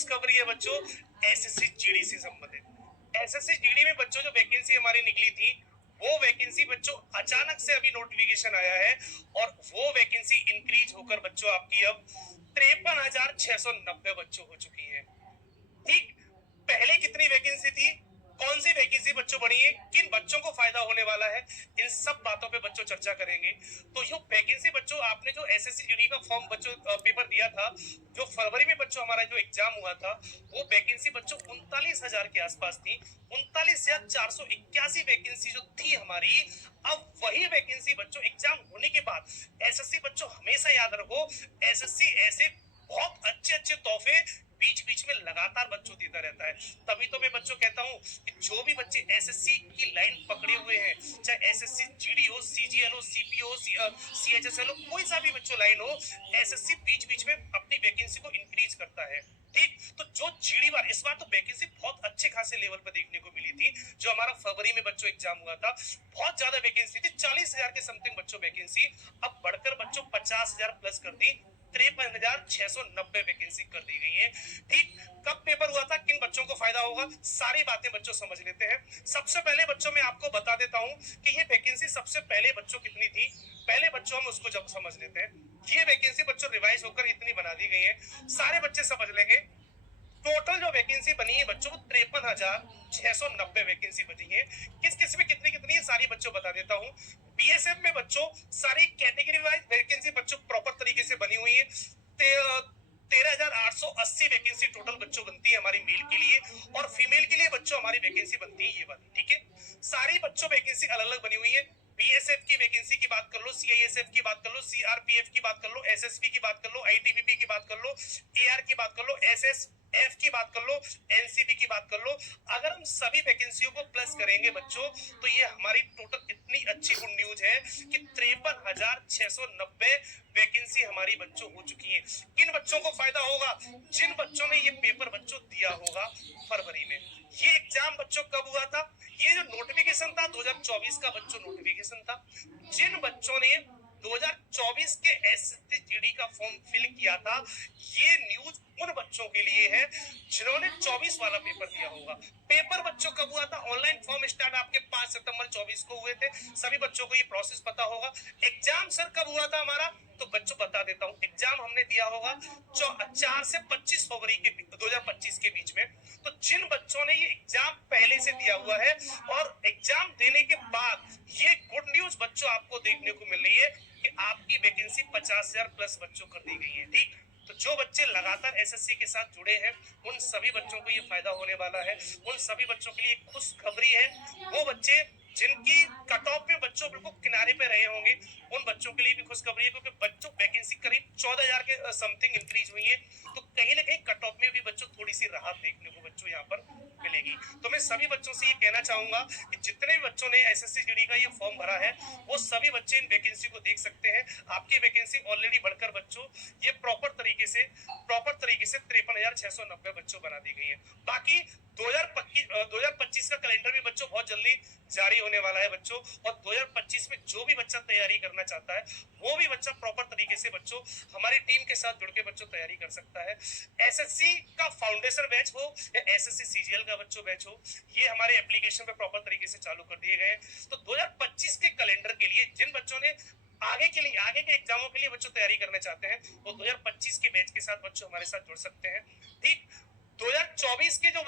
खुशखबरी है बच्चों एसएससी जीडी से संबंधित। एसएससी जीडी में बच्चों जो वैकेंसी हमारी निकली थी वो वैकेंसी बच्चों अचानक से अभी नोटिफिकेशन आया है और वो वैकेंसी इंक्रीज होकर बच्चों आपकी अब 53,690 बच्चों हो चुकी है। ठीक, पहले कितनी वैकेंसी थी, कौन सी वैकेंसी बच्चों बढ़ी है, किन बच्चों को फायदा होने वाला है, इन सब बातों पे बच्चों चर्चा करेंगे। तो ये वैकेंसी बच्चों आपने जो एसएससी जीडी का फॉर्म बच्चों पेपर दिया था, जो फरवरी में बच्चों हमारा जो एग्जाम हुआ था, वो वैकेंसी बच्चों 39,000 के आसपास थी। 39,481 वैकेंसी जो थी हमारी, अब वही वैकेंसी बच्चों एग्जाम होने के बाद एसएससी बच्चों हमेशा याद रखो, एसएससी ऐसे बहुत अच्छे अच्छे तोहफे बीच बीच में लगातार बच्चों देता रहता है। तभी तो मैं बच्चों कहता हूँ कि जो भी बच्चे एसएससी की लाइन पकड़े हुए हैं, चाहे एसएससी जीडी हो, सीजीएल हो, सीपी हो, सीएचएसएल हो, कोई सा भी बच्चों लाइन हो, एसएससी बीच बीच में अपनी वैकेंसी को इंक्रीज करता है। ठीक, तो जो जीडी बार इस बार तो वैकेंसी बहुत अच्छे खासे लेवल पर देखने को मिली थी। जो हमारा फरवरी में बच्चों एग्जाम हुआ था, बहुत ज्यादा वैकेंसी थी, 40,000 के समथिंग बच्चों वैकेंसी, अब बढ़कर बच्चों 50,000 प्लस कर दी, 53,690 वैकेंसी कर दी गई है। ठीक, कब पेपर हुआ था, किन बच्चों को फायदा होगा, सारी बातें बच्चों समझ लेते हैं। सबसे पहले बच्चों मैं आपको बता देता हूं कि ये वैकेंसी सबसे पहले बच्चों कितनी थी, पहले बच्चों हम उसको जब समझ लेते हैं। ये वैकेंसी बच्चों रिवाइज होकर इतनी बना दी गई है, सारे बच्चे समझ लेंगे। टोटल जो वैकेंसी बनी है बच्चों, 53,690 वैकेंसी बनी है। किस किस में कितनी कितनी है सारी बच्चों बता देता हूँ। बीएसएफ में बच्चों सारी कैटेगरी वाइज वैकेंसी बच्चों प्रॉपर तरीके से बनी हुई है। 13,880 वैकेंसी टोटल बच्चों बनती है हमारी मेल के लिए, और फीमेल के लिए बच्चों हमारी वैकेंसी बनती है ये वाली। ठीक है, सारी बच्चों वैकेंसी अलग अलग बनी हुई है। बीएसएफ की वैकेंसी की बात कर लो, सीआईएसएफ की बात कर लो, सीआरपीएफ की बात कर लो, एसएसबी की बात कर लो, आईटीबीपी की बात कर लो, एआर की बात कर लो, एसएसएफ की बात कर लो, एनसीबी की बात कर लो। अगर हम सभी वैकेंसियों को प्लस करेंगे बच्चों, तो ये हमारी टोटल इतनी अच्छी गुड न्यूज है कि 53,690 वैकेंसी हमारी बच्चों हो चुकी है। किन बच्चों को फायदा होगा, जिन बच्चों ने ये पेपर बच्चों दिया होगा फरवरी में। ये एग्जाम बच्चों कब हुआ था, ये जो नोटिफिकेशन था 2024 का बच्चों नोटिफिकेशन था। जिन बच्चों ने 2024 के एसएससी जीडी का फॉर्म फिल किया था, ये न्यूज उन बच्चों के लिए है जिन्होंने 24 वाला पेपर दिया होगा। पेपर बच्चों कब हुआ था, ऑनलाइन फॉर्म स्टार्ट आपके 5 सितंबर 24 को हुए थे, सभी बच्चों को ये प्रोसेस पता होगा। एग्जाम सर कब हुआ था हमारा, तो बच्चों बता देता हूँ, एग्जाम हमने दिया होगा 4 से 25 फरवरी के 2025 के बीच में। तो जिन बच्चों ने ये एग्जाम पहले से दिया हुआ है और एग्जाम देने के बाद ये गुड न्यूज बच्चों आपको देखने को मिल रही है कि आपकी वैकेंसी 50,000 प्लस बच्चों कर दी गई है। ठीक, तो जो बच्चे लगातार एसएससी के साथ जुड़े हैं उन सभी बच्चों को ये फायदा होने वाला है। उन सभी बच्चों के लिए खुशखबरी है। वो बच्चे जिनकी कट ऑफ में बच्चों बिल्कुल किनारे पे रहे होंगे, उन बच्चों के लिए भी खुशखबरी है, क्योंकि बच्चों वैकेंसी करीब 14,000 के समथिंग इंक्रीज हुई है। तो कहीं ना कहीं कट ऑफ में भी बच्चों थोड़ी सी राहत देखने को बच्चों यहाँ पर मिलेगी। तो मैं सभी बच्चों से ये कहना चाहूंगा कि जितने भी बच्चों ने एसएससी जीडी का ये फॉर्म भरा है, वो सभी बच्चे इन वैकेंसी को देख सकते हैं। आपकी वैकेंसी ऑलरेडी बढ़कर बच्चों ये प्रॉपर तरीके से 53,690 बच्चों बना दी गई है। बाकी 2025 का कैलेंडर भी बच्चों बहुत जल्दी जारी होने वाला है बच्चों, और 2025 में जो भी बच्चा तैयारी करना चाहता है वो भी बच्चा प्रॉपर तरीके से बच्चों हमारी टीम के साथ जुड़ के बच्चों तैयारी कर सकता है। एसएससी का फाउंडेशन बैच हो या एसएससी सीजीएल का बच्चों बैच हो, ये हमारे एप्लीकेशन पे प्रॉपर तरीके से चालू कर दिए गए। तो 2025 के कैलेंडर के लिए जिन बच्चों ने आगे के एग्जामों के लिए बच्चों तैयारी करना चाहते हैं, वो 2025 के बैच के साथ बच्चों हमारे साथ जुड़ सकते हैं। ठीक, 2024 के जो